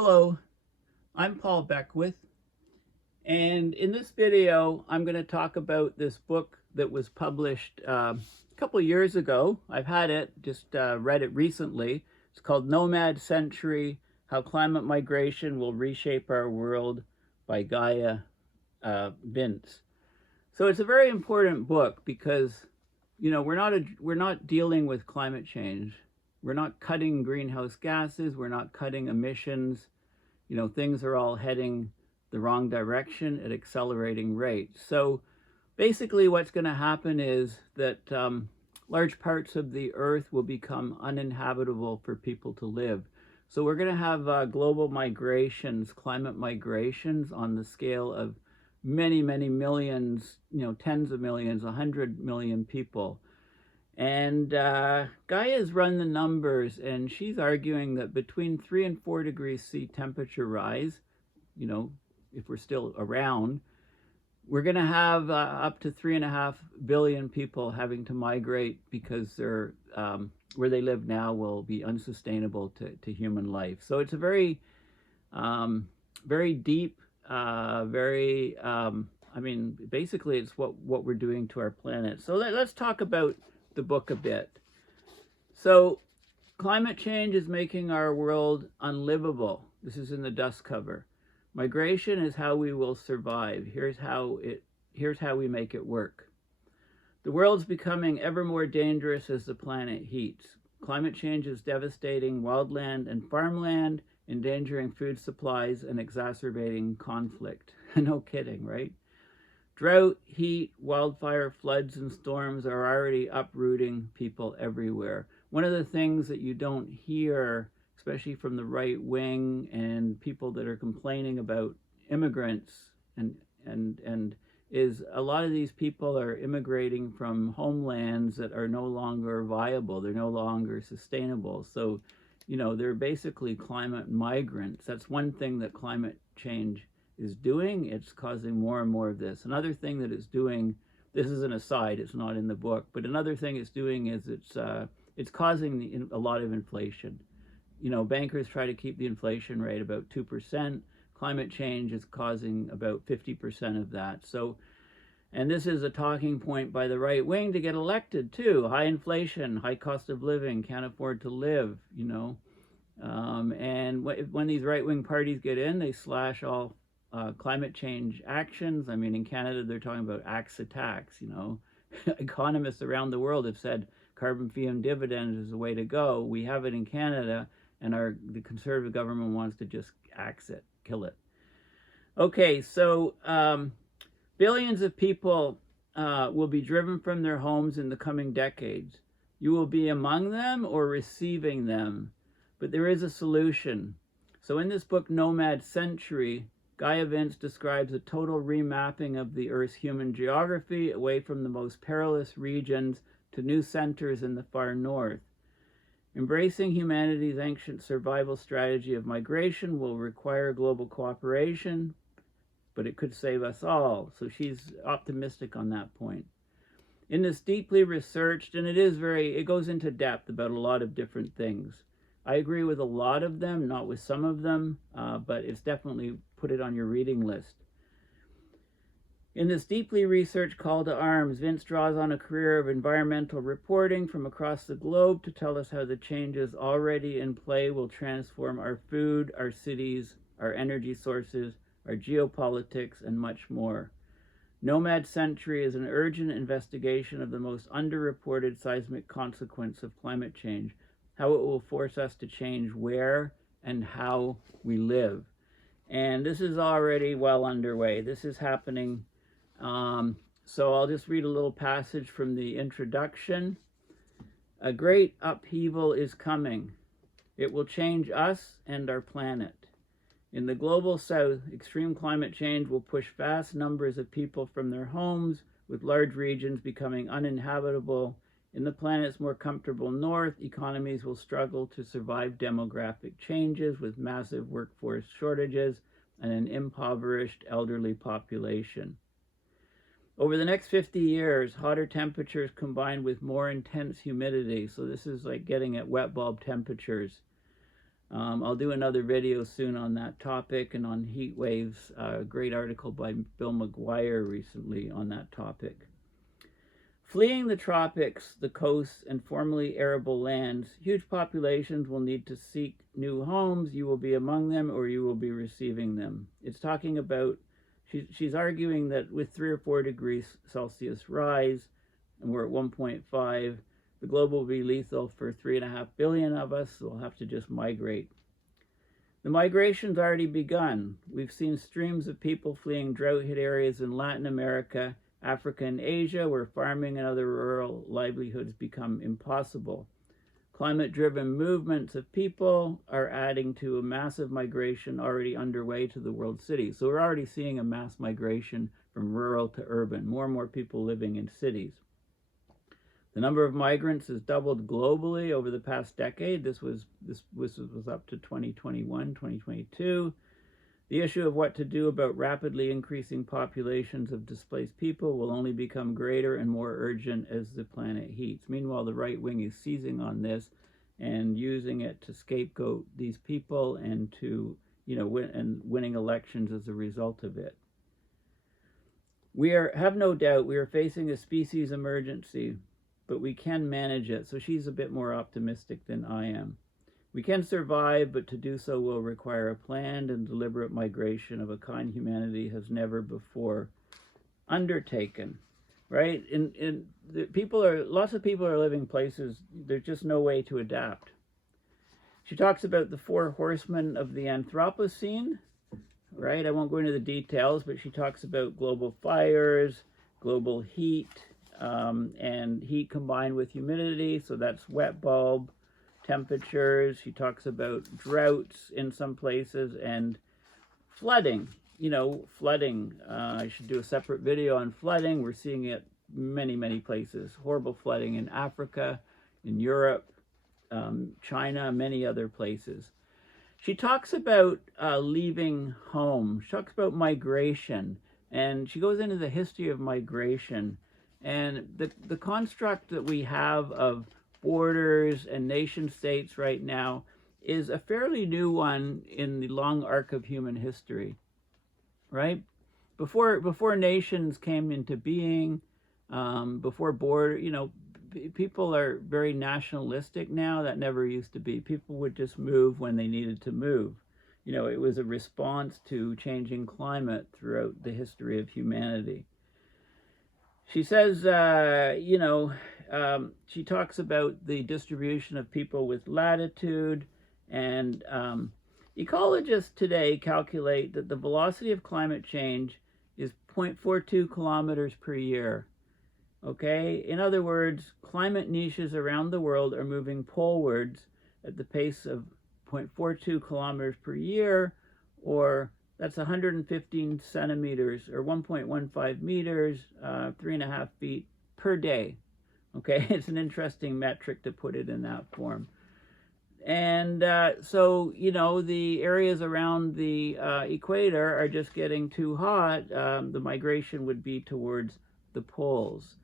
Hello, I'm Paul Beckwith, and in this video, I'm going to talk about this book that was published a couple of years ago. I've had it, just read it recently. It's called Nomad Century, How Climate Migration Will Reshape Our World by Gaia Vince. So it's a very important book because, we're not dealing with climate change. We're not cutting greenhouse gases. We're not cutting emissions. Things are all heading the wrong direction at accelerating rates. So basically what's going to happen is that large parts of the earth will become uninhabitable for people to live. So we're going to have global migrations, climate migrations on the scale of many, many millions, tens of millions, 100 million people. And Gaia's run the numbers, and she's arguing that between 3 and 4 degrees C temperature rise, if we're still around, we're going to have up to 3.5 billion people having to migrate because they're, where they live now will be unsustainable to human life. So it's a very, very deep, basically it's what we're doing to our planet. So let's talk about the book a bit. So climate change is making our world unlivable. This is in the dust cover. Migration is how we will survive. Here's how we make it work. The world's becoming ever more dangerous as the planet heats. Climate change is devastating wildland and farmland, endangering food supplies and exacerbating conflict. No kidding, right? Drought, heat, wildfire, floods, and storms are already uprooting people everywhere. One of the things that you don't hear, especially from the right wing and people that are complaining about immigrants, and is a lot of these people are immigrating from homelands that are no longer viable. They're no longer sustainable. So, they're basically climate migrants. That's one thing that climate change is doing. It's causing more and more of this. Another thing that it's doing, this is an aside, it's not in the book, but another thing it's doing is it's causing a lot of inflation. Bankers try to keep the inflation rate about 2%. Climate change is causing about 50% of that. So, and this is a talking point by the right wing to get elected too. High inflation, high cost of living, can't afford to live, and when these right-wing parties get in, they slash all climate change actions. I mean, in Canada, they're talking about axe attacks, Economists around the world have said carbon fee and dividends is the way to go. We have it in Canada, and the Conservative government wants to just axe it, kill it. Okay, so billions of people will be driven from their homes in the coming decades. You will be among them or receiving them, but there is a solution. So in this book, Nomad Century, Gaia Vince describes a total remapping of the Earth's human geography away from the most perilous regions to new centers in the far north. Embracing humanity's ancient survival strategy of migration will require global cooperation, but it could save us all. So she's optimistic on that point. In this deeply researched, and it goes into depth about a lot of different things. I agree with a lot of them, not with some of them, but it's definitely put it on your reading list. In this deeply researched call to arms, Vince draws on a career of environmental reporting from across the globe to tell us how the changes already in play will transform our food, our cities, our energy sources, our geopolitics, and much more. Nomad Century is an urgent investigation of the most underreported seismic consequence of climate change, how it will force us to change where and how we live. And this is already well underway. This is happening. So I'll just read a little passage from the introduction. A great upheaval is coming. It will change us and our planet. In the global south, extreme climate change will push vast numbers of people from their homes, with large regions becoming uninhabitable. In the planet's more comfortable north, economies will struggle to survive demographic changes with massive workforce shortages and an impoverished elderly population. Over the next 50 years, hotter temperatures combined with more intense humidity, so this is like getting at wet bulb temperatures, I'll do another video soon on that topic and on heat waves. A great article by Bill McGuire recently on that topic. Fleeing the tropics, the coasts, and formerly arable lands, huge populations will need to seek new homes. You will be among them or you will be receiving them. It's talking about, she's arguing that with 3 or 4 degrees Celsius rise, and we're at 1.5, the globe will be lethal for 3.5 billion of us. So we'll have to just migrate. The migration's already begun. We've seen streams of people fleeing drought-hit areas in Latin America, Africa, and Asia, where farming and other rural livelihoods become impossible. Climate-driven movements of people are adding to a massive migration already underway to the world cities. So we're already seeing a mass migration from rural to urban, more and more people living in cities. The number of migrants has doubled globally over the past decade. This was up to 2021, 2022. The issue of what to do about rapidly increasing populations of displaced people will only become greater and more urgent as the planet heats. Meanwhile, the right wing is seizing on this and using it to scapegoat these people and to, winning elections as a result of it. Have no doubt we are facing a species emergency, but we can manage it. So she's a bit more optimistic than I am. We can survive, but to do so will require a planned and deliberate migration of a kind humanity has never before undertaken, right? Lots of people are living places, there's just no way to adapt. She talks about the 4 horsemen of the Anthropocene, right? I won't go into the details, but she talks about global fires, global heat, and heat combined with humidity, so that's wet bulb. Temperatures, she talks about droughts in some places and flooding. Flooding. I should do a separate video on flooding. We're seeing it many, many places. Horrible flooding in Africa, in Europe, China, many other places. She talks about leaving home. She talks about migration, and she goes into the history of migration and the construct that we have of borders and nation states right now is a fairly new one in the long arc of human history, right? Before nations came into being, before people are very nationalistic now. That never used to be. People would just move when they needed to move. It was a response to changing climate throughout the history of humanity. She says, she talks about the distribution of people with latitude, and ecologists today calculate that the velocity of climate change is 0.42 kilometers per year. Okay? In other words, climate niches around the world are moving polewards at the pace of 0.42 kilometers per year, or that's 115 centimeters, or 1.15 meters, 3.5 feet per day. Okay, it's an interesting metric to put it in that form. And so, the areas around the equator are just getting too hot. The migration would be towards the poles.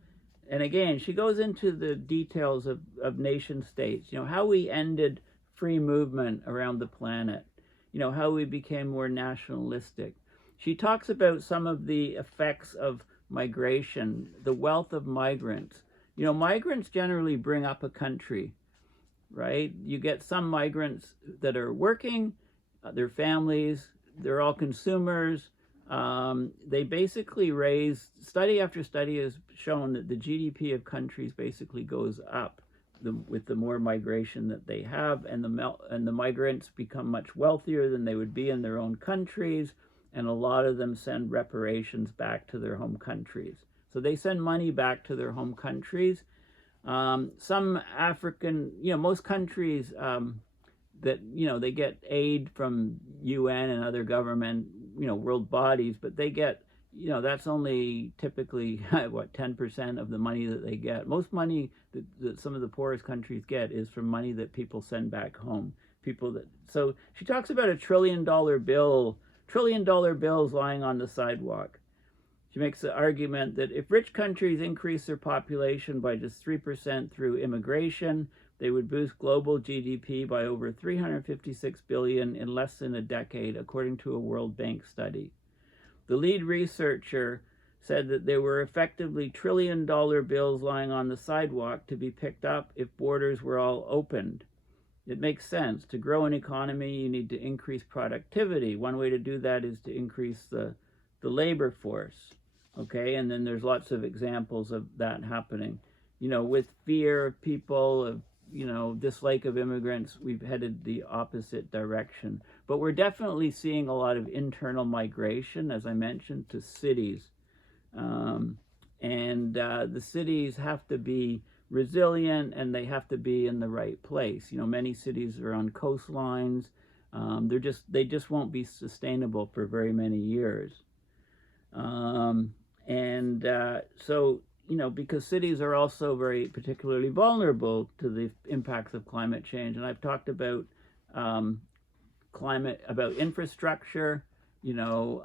And again, she goes into the details of nation states, how we ended free movement around the planet, how we became more nationalistic. She talks about some of the effects of migration, the wealth of migrants. Migrants generally bring up a country, right? You get some migrants that are working, their families, they're all consumers. They basically study after study has shown that the GDP of countries basically goes up with the more migration that they have, and the migrants become much wealthier than they would be in their own countries, and a lot of them send reparations back to their home countries. So they send money back to their home countries. Some African, most countries that, they get aid from UN and other government, world bodies, but they get, that's only typically, 10% of the money that they get. Most money that some of the poorest countries get is from money that people send back home. So she talks about $1 trillion bills lying on the sidewalk. She makes the argument that if rich countries increase their population by just 3% through immigration, They would boost global GDP by over 356 billion in less than a decade, according to a World Bank study. The lead researcher said that there were effectively trillion-dollar bills lying on the sidewalk to be picked up if borders were all opened. It makes sense. To grow an economy, you need to increase productivity. One way to do that is to increase the labor force. Okay, and then there's lots of examples of that happening. You know, with fear of people, of, you know, dislike of immigrants, we've headed the opposite direction. But we're definitely seeing a lot of internal migration, as I mentioned, to cities. The cities have to be resilient, and they have to be in the right place. You know, many cities are on coastlines. They just won't be sustainable for very many years. So, you know, because cities are also very particularly vulnerable to the impacts of climate change. And I've talked about about infrastructure, you know,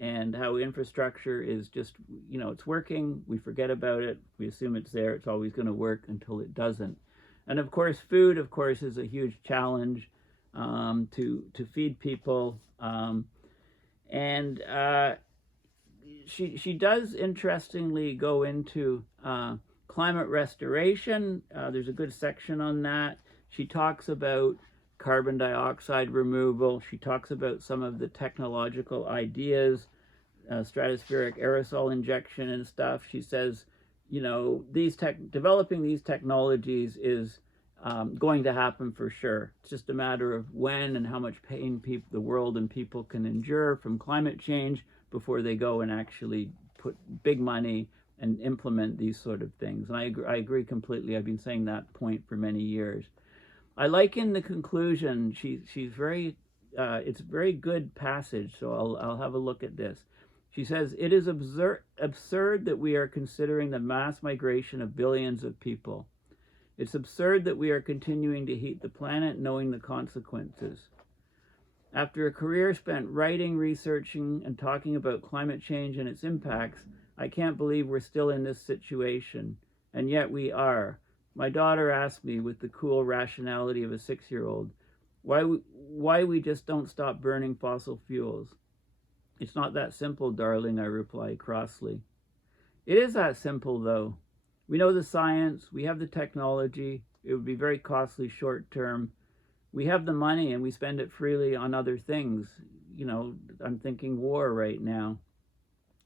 and how infrastructure is just, you know, it's working. We forget about it. We assume it's there. It's always going to work until it doesn't. And of course, food, of course, is a huge challenge to feed people. She does interestingly go into climate restoration. There's a good section on that. She talks about carbon dioxide removal. She talks about some of the technological ideas, stratospheric aerosol injection and stuff. She says, you know, developing these technologies is going to happen for sure. It's just a matter of when and how much pain the world and people can endure from climate change before they go and actually put big money and implement these sort of things. And I agree completely. I've been saying that point for many years. I like in the conclusion, she's very, it's a very good passage, so I'll have a look at this. She says, it is absurd that we are considering the mass migration of billions of people. It's absurd that we are continuing to heat the planet knowing the consequences. After a career spent writing, researching, and talking about climate change and its impacts, I can't believe we're still in this situation, and yet we are. My daughter asked me with the cool rationality of a 6-year-old, why we just don't stop burning fossil fuels. It's not that simple, darling, I reply crossly. It is that simple, though. We know the science, we have the technology, it would be very costly short term. We have the money and we spend it freely on other things. You know, I'm thinking war right now.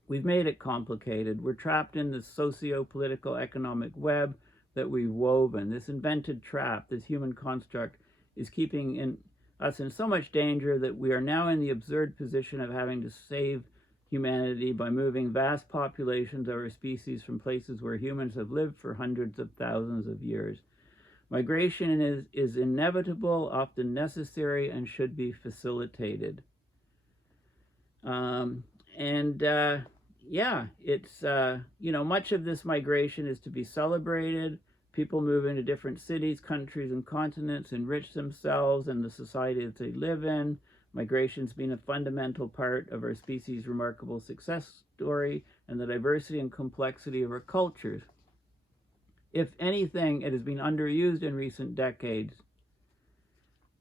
We've made it complicated. We're trapped in this socio-political economic web that we've woven. This invented trap, this human construct, is keeping us in so much danger that we are now in the absurd position of having to save humanity by moving vast populations of our species from places where humans have lived for hundreds of thousands of years. Migration is inevitable, often necessary, and should be facilitated. Yeah, it's, you know, much of this migration is to be celebrated. People move into different cities, countries, and continents, enrich themselves and the society that they live in. Migration's been a fundamental part of our species' remarkable success story and the diversity and complexity of our cultures. If anything, it has been underused in recent decades.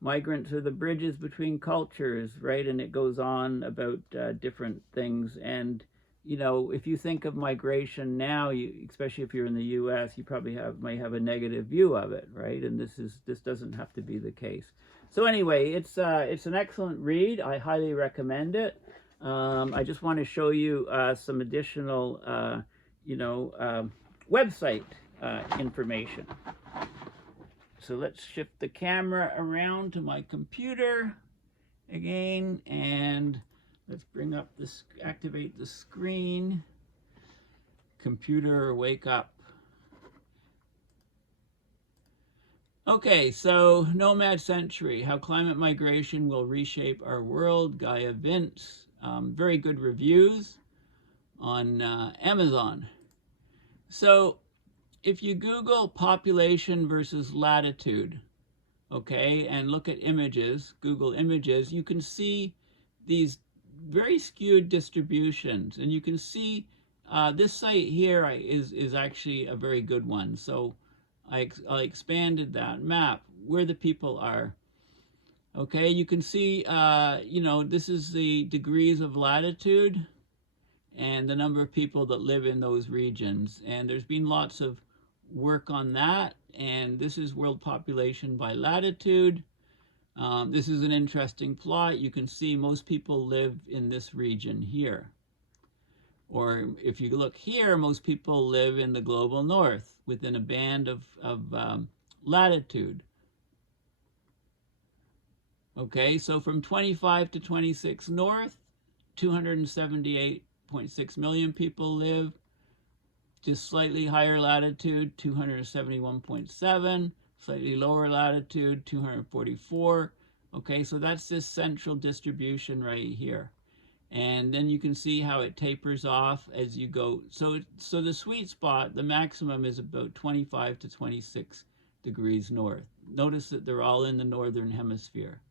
Migrants are the bridges between cultures, right? And it goes on about different things. And, you know, if you think of migration now, especially if you're in the U.S., you probably may have a negative view of it, right? And this doesn't have to be the case. So anyway, it's an excellent read. I highly recommend it. I just want to show you some additional, website information. So let's shift the camera around to my computer again, and let's activate the screen. Computer, wake up. Okay, so Nomad Century, How Climate Migration Will Reshape Our World, Gaia Vince. Very good reviews on Amazon. So if you Google population versus latitude, okay, and look at images, Google images, you can see these very skewed distributions. And you can see this site here is actually a very good one. So I expanded that map where the people are. Okay, you can see, you know, this is the degrees of latitude and the number of people that live in those regions. And there's been lots of work on that. And this is world population by latitude. This is an interesting plot. You can see most people live in this region here. Or if you look here, most people live in the global north within a band of latitude. Okay, so from 25 to 26 north, 278.6 million people live. Just slightly higher latitude, 271.7. Slightly lower latitude, 244. Okay, so that's this central distribution right here. And then you can see how it tapers off as you go. So the sweet spot, the maximum, is about 25 to 26 degrees north. Notice that they're all in the northern hemisphere.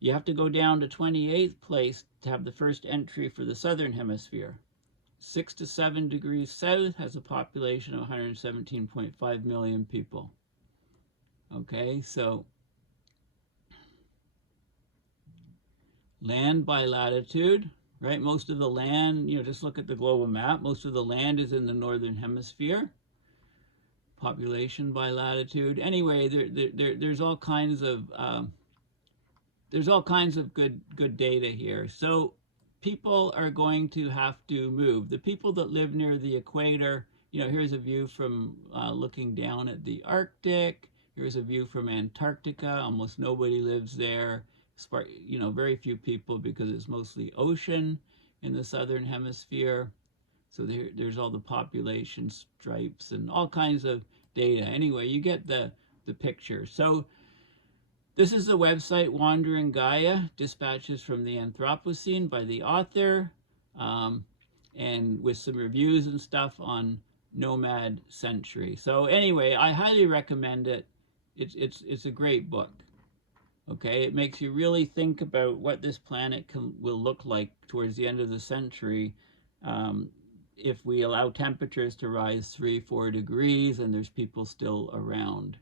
You have to go down to 28th place to have the first entry for the southern hemisphere. 6 to 7 degrees south has a population of 117.5 million people. Okay, so land by latitude, right? Most of the land, you know, just look at the global map. Most of the land is in the northern hemisphere. Population by latitude. Anyway, there's all kinds of good data here. So people are going to have to move. The people that live near the equator, you know, here's a view from looking down at the Arctic. Here's a view from Antarctica. Almost nobody lives there. You know, very few people because it's mostly ocean in the southern hemisphere. So there's all the population stripes and all kinds of data. Anyway, you get the picture. So this is the website Wandering Gaia, Dispatches from the Anthropocene by the author, and with some reviews and stuff on Nomad Century. So anyway, I highly recommend it. It's a great book. Okay, it makes you really think about what this planet will look like towards the end of the century if we allow temperatures to rise 3-4 degrees and there's people still around.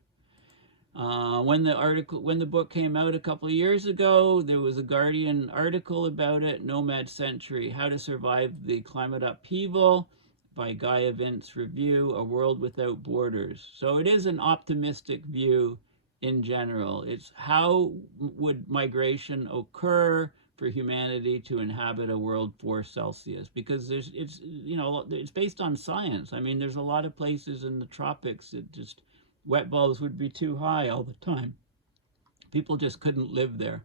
When the book came out a couple of years ago, there was a Guardian article about it, Nomad Century, How to Survive the Climate Upheaval by Gaia Review, A World Without Borders. So it is an optimistic view in general. It's how would migration occur for humanity to inhabit a world 4 Celsius, because it's based on science. I mean, there's a lot of places in the tropics that just wet bulbs would be too high all the time. People just couldn't live there.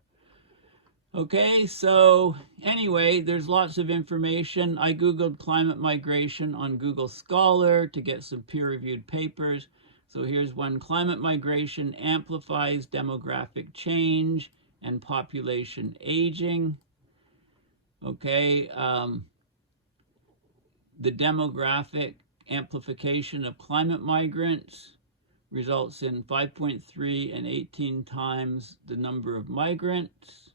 Okay, so anyway, there's lots of information. I Googled climate migration on Google Scholar to get some peer-reviewed papers. So here's one: climate migration amplifies demographic change and population aging. Okay, the demographic amplification of climate migrants results in 5.3 and 18 times the number of migrants.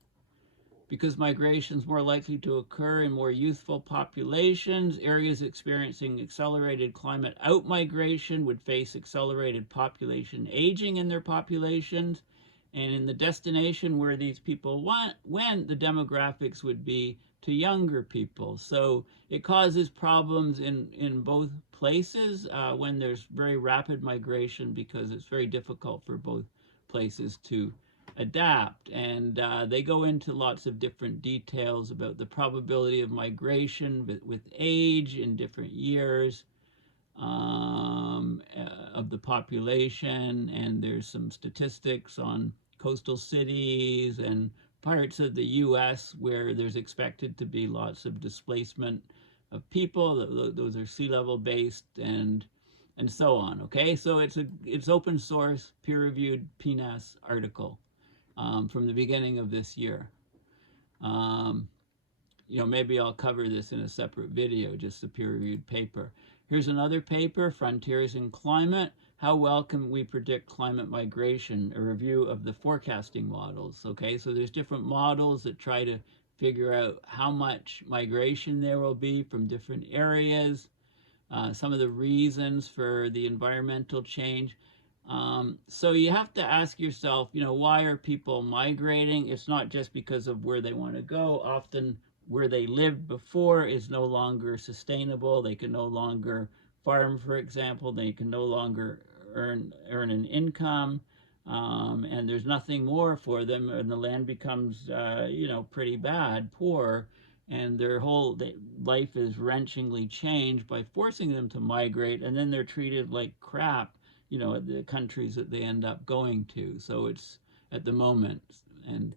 Because migration is more likely to occur in more youthful populations, areas experiencing accelerated climate outmigration would face accelerated population aging in their populations. And in the destination where these people went, the demographics would be to younger people. So it causes problems in both places when there's very rapid migration, because it's very difficult for both places to adapt. And they go into lots of different details about the probability of migration with age in different years of the population. And there's some statistics on coastal cities and parts of the US where there's expected to be lots of displacement of people. Those are sea level based and so on. Okay, so it's open source, peer-reviewed PNAS article from the beginning of this year. You know, maybe I'll cover this in a separate video, just the peer-reviewed paper. Here's another paper, Frontiers in Climate, How Well Can We Predict Climate Migration? A review of the forecasting models. Okay, so there's different models that try to figure out how much migration there will be from different areas. some of the reasons for the environmental change. So you have to ask yourself, why are people migrating? It's not just because of where they want to go. Often where they lived before is no longer sustainable. They can no longer farm, for example. They can no longer earn an income. And there's nothing more for them, and the land becomes, pretty bad, poor, and their whole life is wrenchingly changed by forcing them to migrate, and then they're treated like crap, the countries that they end up going to. So it's at the moment. And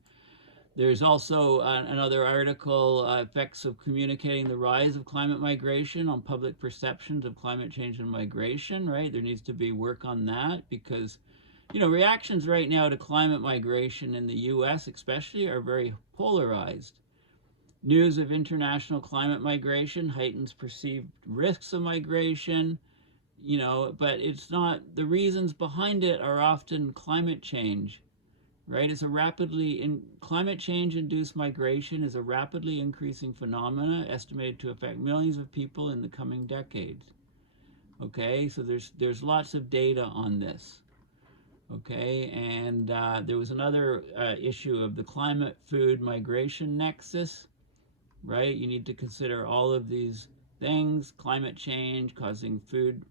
there's also another article, effects of communicating the rise of climate migration on public perceptions of climate change and migration, right? There needs to be work on that because, reactions right now to climate migration in the US especially are very polarized. News of international climate migration heightens perceived risks of migration, but it's not, the reasons behind it are often climate change, right? Climate change induced migration is a rapidly increasing phenomena estimated to affect millions of people in the coming decades. Okay, so there's lots of data on this. Okay, and there was another issue of the climate food migration nexus, right? You need to consider all of these things: climate change causing food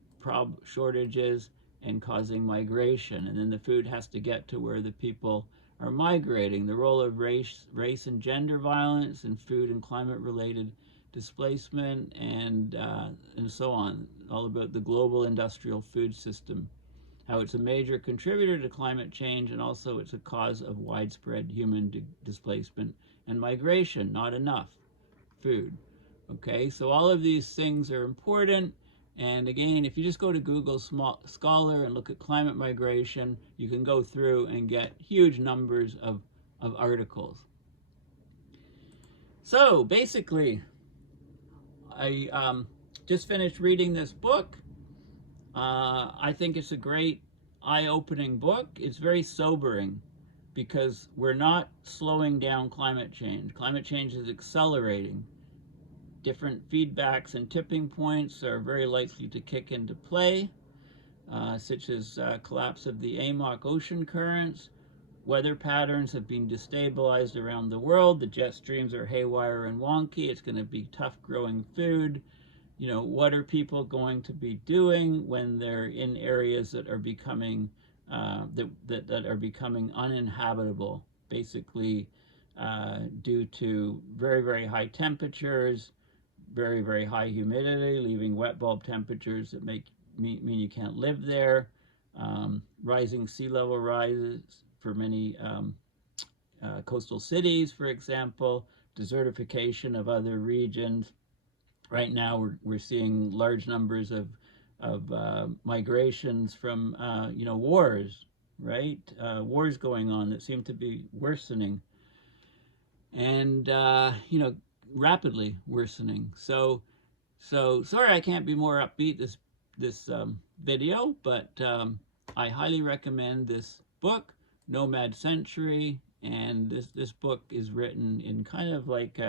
shortages and causing migration, and then the food has to get to where the people are migrating. The role of race and gender violence in food and climate related displacement, and so on. All about the global industrial food system, how it's a major contributor to climate change, and also it's a cause of widespread human displacement and migration. Not enough food. Okay, so all of these things are important. And again, if you just go to Google Scholar and look at climate migration, you can go through and get huge numbers of articles. So basically, I just finished reading this book. I think it's a great eye-opening book. It's very sobering because we're not slowing down climate change. Climate change is accelerating. Different feedbacks and tipping points are very likely to kick into play, such as collapse of the AMOC ocean currents. Weather patterns have been destabilized around the world. The jet streams are haywire and wonky. It's going to be tough growing food. What are people going to be doing when they're in areas that are becoming that are becoming uninhabitable, basically due to very, very high temperatures, very, very high humidity, leaving wet bulb temperatures that mean you can't live there, rising sea level rises for many coastal cities, for example, desertification of other regions. Right now, we're seeing large numbers of migrations from wars, right? Wars going on that seem to be worsening, and rapidly worsening. So sorry I can't be more upbeat this video, but I highly recommend this book, Nomad Century, and this book is written in kind of like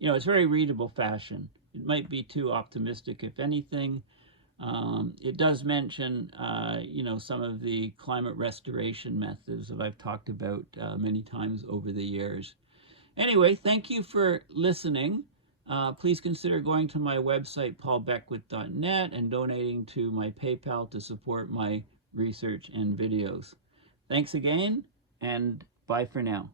it's very readable fashion. It might be too optimistic, if anything. It does mention some of the climate restoration methods that I've talked about many times over the years. Anyway, thank you for listening. Please consider going to my website, paulbeckwith.net, and donating to my PayPal to support my research and videos. Thanks again, and bye for now.